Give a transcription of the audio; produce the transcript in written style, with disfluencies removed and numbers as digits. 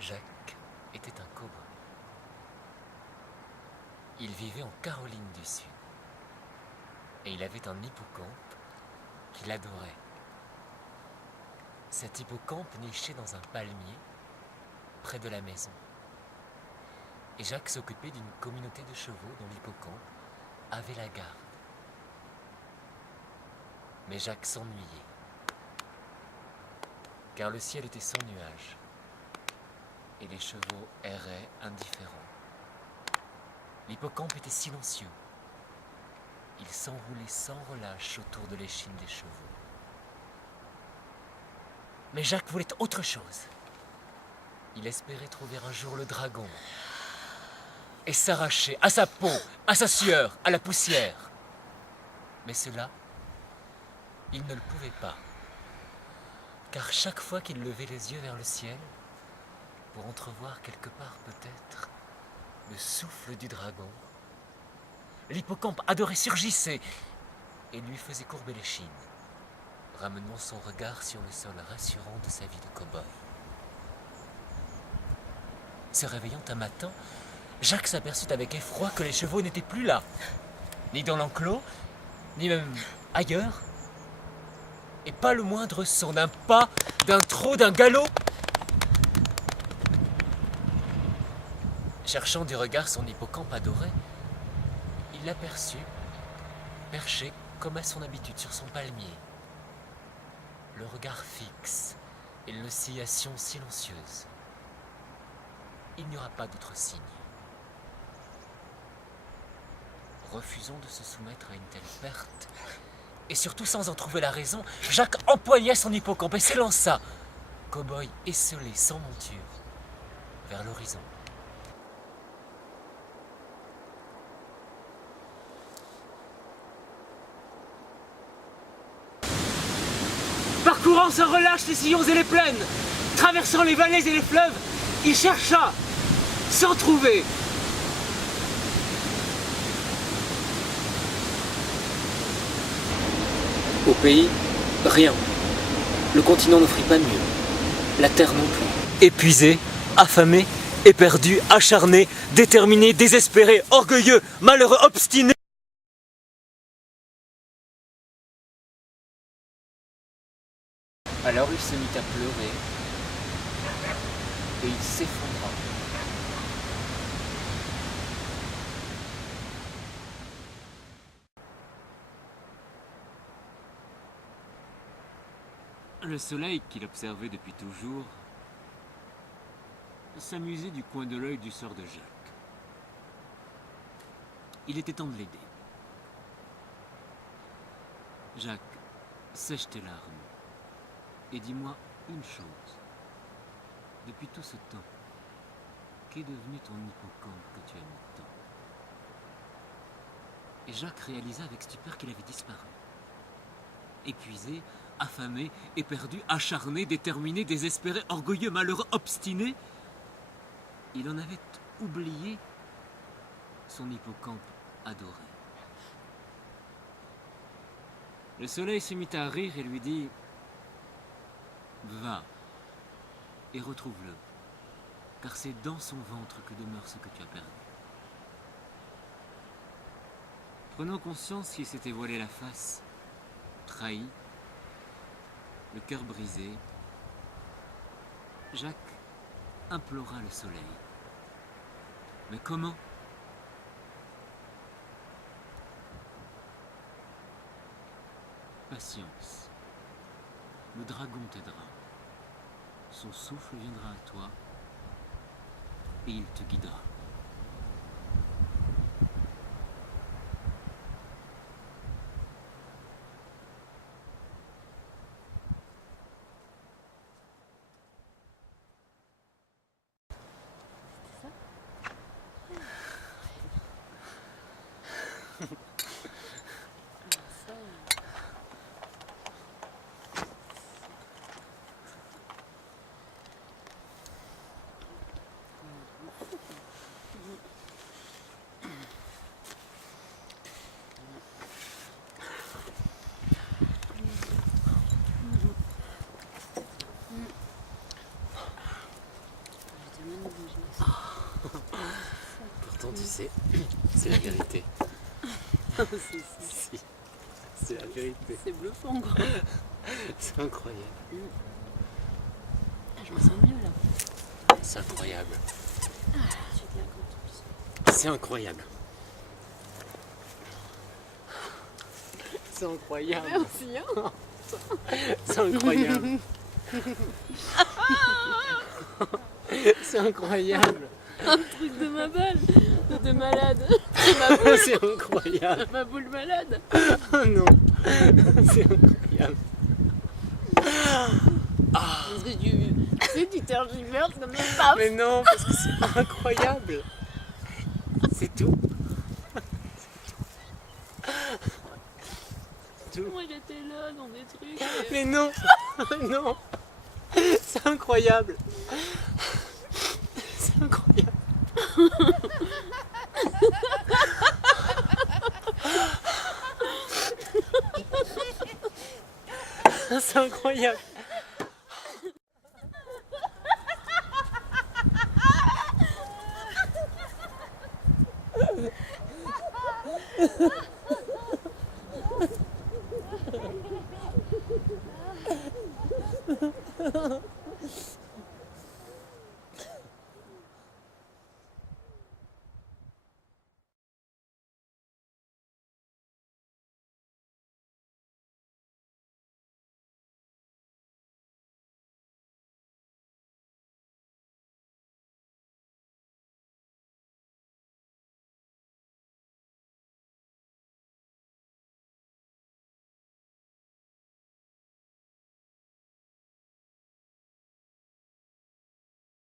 Jacques était un cow-boy. Il vivait en Caroline du Sud. Et il avait un hippocampe qu'il adorait. Cet hippocampe nichait dans un palmier près de la maison. Et Jacques s'occupait d'une communauté de chevaux dont l'hippocampe avait la garde. Mais Jacques s'ennuyait, car le ciel était sans nuages et les chevaux erraient indifférents. L'hippocampe était silencieux. Il s'enroulait sans relâche autour de l'échine des chevaux. Mais Jacques voulait autre chose. Il espérait trouver un jour le dragon et s'arracher à sa peau, à sa sueur, à la poussière. Mais cela, il ne le pouvait pas, car chaque fois qu'il levait les yeux vers le ciel, pour entrevoir quelque part peut-être le souffle du dragon, l'hippocampe adoré surgissait et lui faisait courber l'échine, ramenant son regard sur le sol rassurant de sa vie de cow-boy. Se réveillant un matin, Jacques s'aperçut avec effroi que les chevaux n'étaient plus là, ni dans l'enclos, ni même ailleurs, et pas le moindre son d'un pas, d'un trot, d'un galop. Cherchant du regard son hippocampe adoré, il l'aperçut, perché comme à son habitude sur son palmier, le regard fixe et l'oscillation silencieuse. Il n'y aura pas d'autre signe. Refusant de se soumettre à une telle perte, et surtout sans en trouver la raison, Jacques empoigna son hippocampe et s'élança, cow-boy esselé sans monture, vers l'horizon. Parcourant sans relâche les sillons et les plaines, traversant les vallées et les fleuves, il chercha, sans trouver. Au pays, rien. Le continent n'offrit pas mieux. La terre non plus. Épuisé, affamé, éperdu, acharné, déterminé, désespéré, orgueilleux, malheureux, obstiné. Alors il se mit à pleurer et il s'effondra. Le soleil, qu'il observait depuis toujours, s'amusait du coin de l'œil du sort de Jacques. Il était temps de l'aider. Jacques, sèche tes larmes et dis-moi une chose. Depuis tout ce temps, qu'est devenu ton hippocampe que tu aimes tant? Et Jacques réalisa avec stupeur qu'il avait disparu. Épuisé, affamé, éperdu, acharné, déterminé, désespéré, orgueilleux, malheureux, obstiné, il en avait oublié son hippocampe adoré. Le soleil se mit à rire et lui dit « Va et retrouve-le, car c'est dans son ventre que demeure ce que tu as perdu. » Prenant conscience qu'il s'était voilé la face, trahi, le cœur brisé, Jacques implora le soleil Mais comment? Patience. Le dragon t'aidera. Son souffle viendra à toi et il te guidera. Pourtant, tu sais, c'est la vérité. Si, c'est la vérité. C'est bluffant, quoi. C'est incroyable. Je me sens mieux là. C'est incroyable. Je suis bien contente. C'est incroyable. C'est incroyable. Merci, hein. C'est incroyable. C'est incroyable. Un truc de ma balle, de malade. C'est ma boule, C'est incroyable. ma boule malade. Oh non. C'est incroyable. Parce que tu sais, tu tergiverses comme ça, paf. Mais non, parce que c'est incroyable. C'est tout. C'est tout. Moi j'étais là dans des trucs. Mais non. Non. C'est incroyable. C'est incroyable. C'est incroyable.